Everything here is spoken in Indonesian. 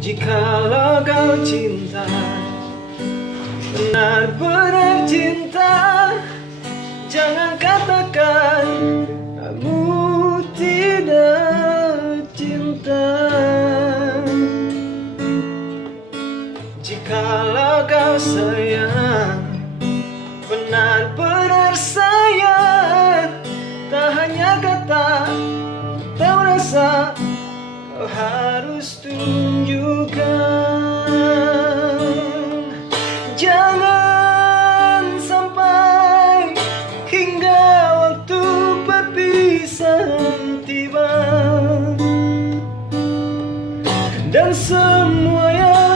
Jikalau kau cinta, benar-benar cinta, jangan katakan kamu tidak cinta. Jikalau kau sayang, benar-benar sayang, tak hanya kata, tak rasa, kau harus tunjukkan. Jangan sampai hingga waktu perpisahan tiba, dan semua yang